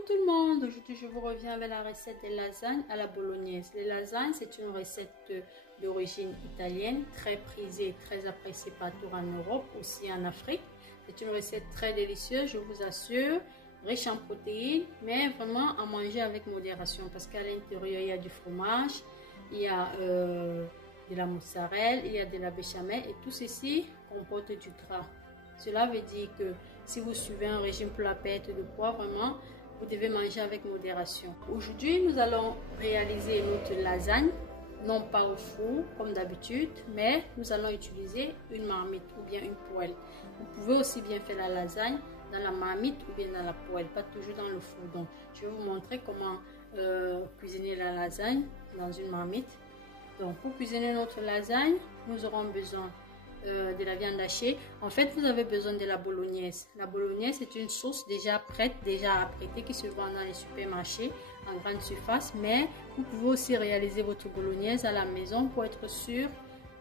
Bonjour tout le monde, aujourd'hui je vous reviens avec la recette des lasagnes à la bolognaise. Les lasagnes, c'est une recette d'origine italienne, très prisée, très appréciée partout en Europe, aussi en Afrique. C'est une recette très délicieuse, je vous assure, riche en protéines, mais vraiment à manger avec modération parce qu'à l'intérieur il y a du fromage, il y a de la mozzarella, il y a de la béchamel et tout ceci comporte du gras. Cela veut dire que si vous suivez un régime pour la perte de poids, vraiment, vous devez manger avec modération. Aujourd'hui, nous allons réaliser notre lasagne, non pas au four comme d'habitude, mais nous allons utiliser une marmite ou bien une poêle. Vous pouvez aussi bien faire la lasagne dans la marmite ou bien dans la poêle, pas toujours dans le four. Donc, je vais vous montrer comment cuisiner la lasagne dans une marmite. Donc, pour cuisiner notre lasagne, nous aurons besoin de la viande hachée. En fait, vous avez besoin de la bolognaise. La bolognaise, c'est une sauce déjà prête, déjà apprêtée qui se vend dans les supermarchés en grande surface, mais vous pouvez aussi réaliser votre bolognaise à la maison pour être sûr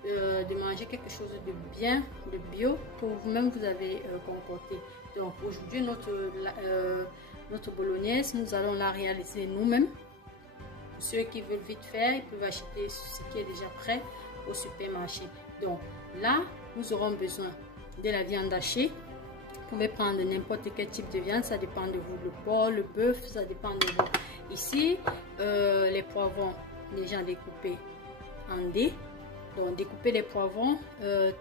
de manger quelque chose de bien, de bio, que vous-même vous avez concocté. Donc aujourd'hui, notre bolognaise, nous allons la réaliser nous-mêmes. Pour ceux qui veulent vite faire, ils peuvent acheter ce qui est déjà prêt au supermarché. Donc là, nous aurons besoin de la viande hachée. Vous pouvez prendre n'importe quel type de viande, ça dépend de vous. Le porc, le bœuf, ça dépend de vous. Ici, les poivrons déjà découpés en dés. Donc découpez les poivrons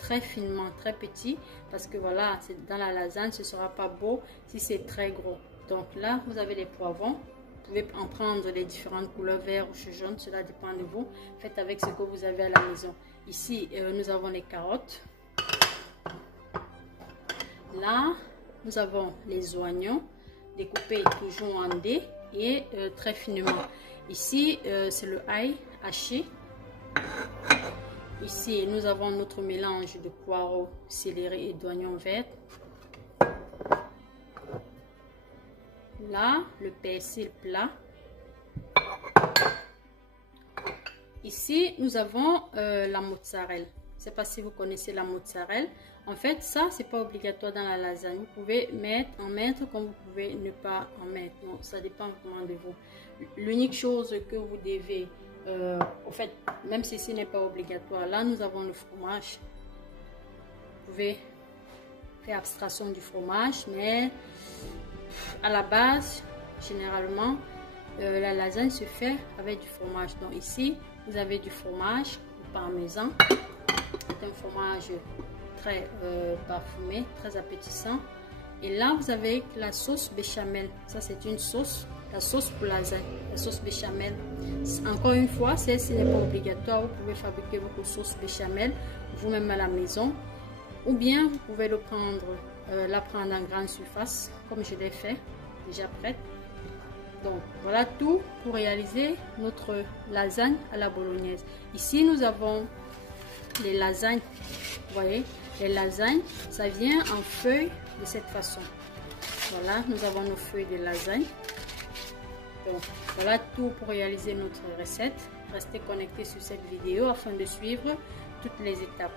très finement, très petits, parce que voilà, dans la lasagne, ce ne sera pas beau si c'est très gros. Donc là, vous avez les poivrons. Vous pouvez en prendre les différentes couleurs, vert, rouge, jaune, cela dépend de vous. Faites avec ce que vous avez à la maison. Ici, nous avons les carottes. Là, nous avons les oignons, découpés toujours en dés et très finement. Ici, c'est le ail haché. Ici, nous avons notre mélange de poireaux, céleri et d'oignons verts. Là, le persil plat. Ici, nous avons la mozzarella. Je ne sais pas si vous connaissez la mozzarella. En fait, ça, c'est pas obligatoire dans la lasagne. Vous pouvez en mettre comme vous pouvez ne pas en mettre. Donc, ça dépend vraiment de vous. L'unique chose que vous devez, en fait, même si ce n'est pas obligatoire, là, nous avons le fromage. Vous pouvez faire abstraction du fromage, mais à la base, généralement, la lasagne se fait avec du fromage. Donc ici, vous avez du fromage parmesan. C'est un fromage très parfumé, très appétissant. Et là, vous avez la sauce béchamel. Ça, c'est une sauce, la sauce pour lasagne, la sauce béchamel. Encore une fois, ce n'est pas obligatoire. Vous pouvez fabriquer votre sauce béchamel vous-même à la maison. Ou bien, vous pouvez la prendre en grande surface, comme je l'ai fait, déjà prête. Donc, voilà tout pour réaliser notre lasagne à la bolognaise. Ici, nous avons les lasagnes. Vous voyez, les lasagnes, ça vient en feuilles de cette façon. Voilà, nous avons nos feuilles de lasagne. Donc, voilà tout pour réaliser notre recette. Restez connectés sur cette vidéo afin de suivre toutes les étapes.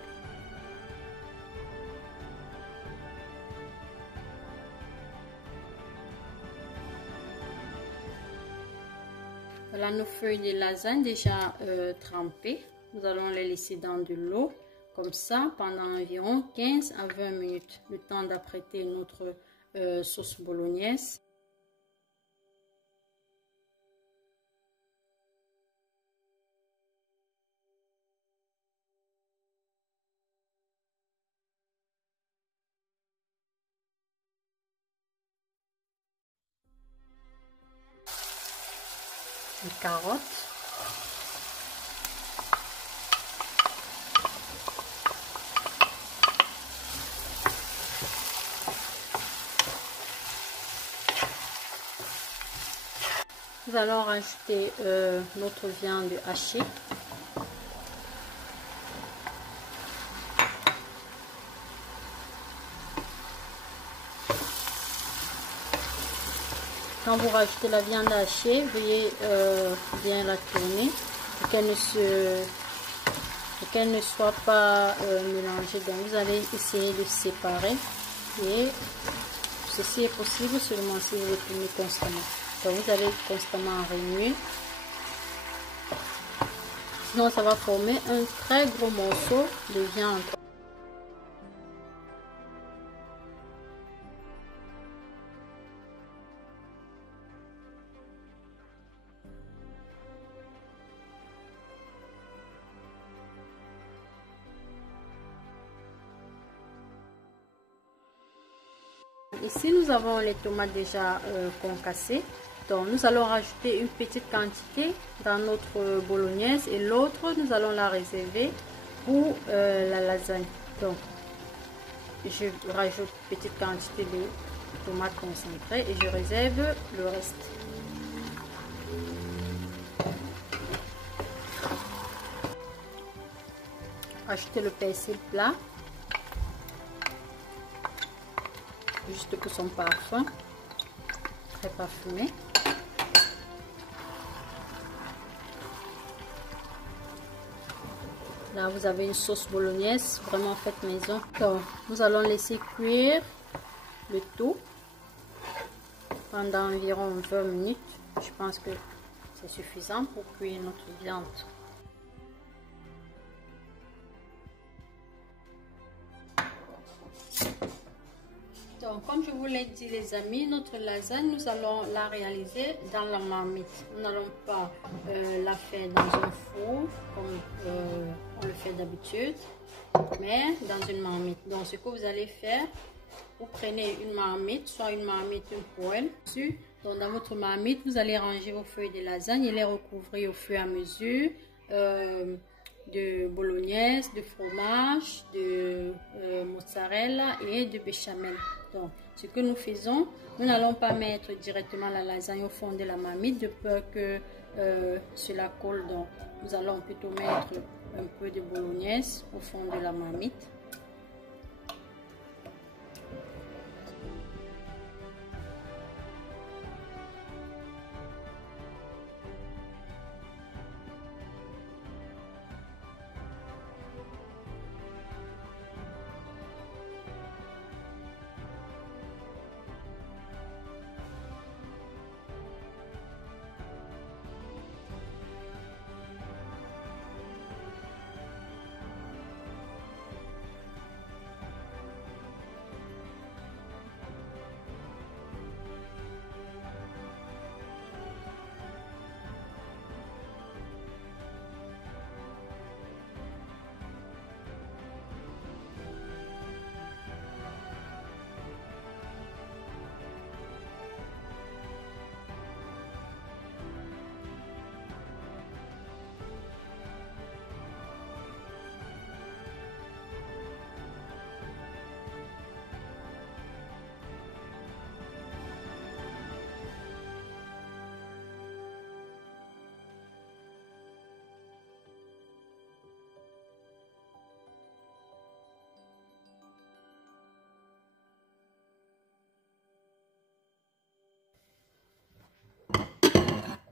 Voilà nos feuilles de lasagne déjà trempées. Nous allons les laisser dans de l'eau comme ça pendant environ 15 à 20 minutes. Le temps d'apprêter notre sauce bolognaise. Les carottes. Nous allons rajouter notre viande hachée. Quand vous rajoutez la viande hachée, veuillez bien la tourner pour qu'elle ne soit pas mélangée. Donc vous allez essayer de séparer et ceci est possible seulement si vous le tournez constamment. Donc vous allez constamment remuer. Sinon ça va former un très gros morceau de viande. Ici, nous avons les tomates déjà concassées. Donc, nous allons rajouter une petite quantité dans notre bolognaise et l'autre, nous allons la réserver pour la lasagne. Donc, je rajoute une petite quantité de tomates concentrées et je réserve le reste. Ajoutez le persil plat. Juste pour son parfum, très parfumé. Là, vous avez une sauce bolognaise vraiment faite maison. Donc, nous allons laisser cuire le tout pendant environ 20 minutes. Je pense que c'est suffisant pour cuire notre viande. Donc, comme je vous l'ai dit les amis, notre lasagne, nous allons la réaliser dans la marmite. Nous n'allons pas la faire dans un four comme on le fait d'habitude, mais dans une marmite. Donc, ce que vous allez faire, vous prenez une marmite, soit une marmite, une poêle. Donc, dans votre marmite, vous allez ranger vos feuilles de lasagne et les recouvrir au fur et à mesure de bolognaise, de fromage, de mozzarella et de béchamel. Donc, ce que nous faisons, nous n'allons pas mettre directement la lasagne au fond de la marmite de peur que cela colle. Donc, nous allons plutôt mettre un peu de bolognaise au fond de la marmite.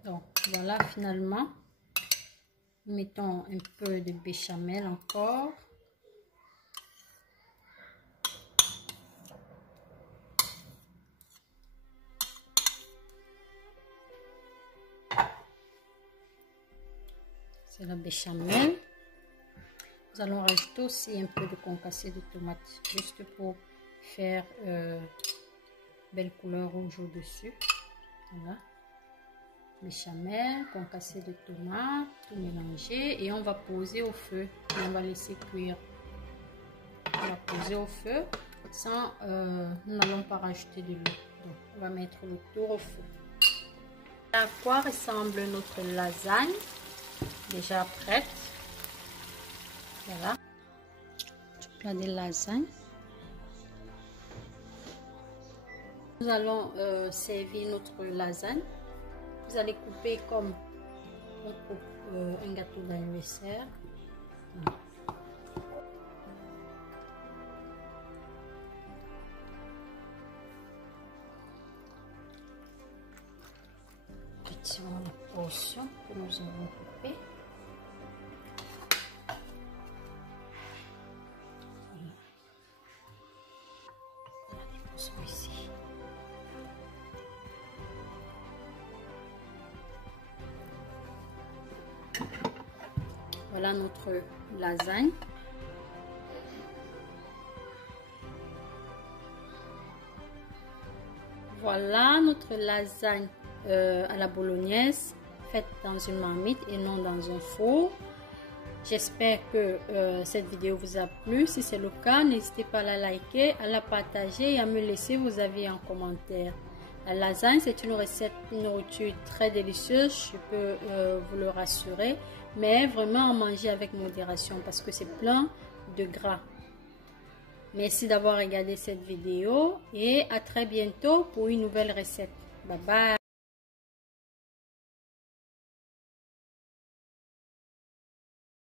Donc voilà, finalement, mettons un peu de béchamel encore. C'est la béchamel. Nous allons rajouter aussi un peu de concassé de tomate, juste pour faire belle couleur rouge au-dessus. Voilà. Béchamel, concassé de tomate, tout mélanger et on va poser au feu et on va laisser cuire. On va poser au feu sans, nous n'allons pas rajouter de l'eau. Donc on va mettre le tout au feu. À quoi ressemble notre lasagne déjà prête? Voilà, plat de lasagne. Nous allons servir notre lasagne. Vous allez couper comme on coupe un gâteau d'anniversaire. Retirons la portion que nous avons coupée. Voilà. Voilà les portions ici. Voilà notre lasagne. Voilà notre lasagne à la bolognaise, faite dans une marmite et non dans un four. J'espère que cette vidéo vous a plu. Si c'est le cas, n'hésitez pas à la liker, à la partager et à me laisser vos avis en commentaire. La lasagne, c'est une recette, une nourriture très délicieuse, je peux vous le rassurer, mais vraiment à manger avec modération parce que c'est plein de gras. Merci d'avoir regardé cette vidéo et à très bientôt pour une nouvelle recette. Bye bye.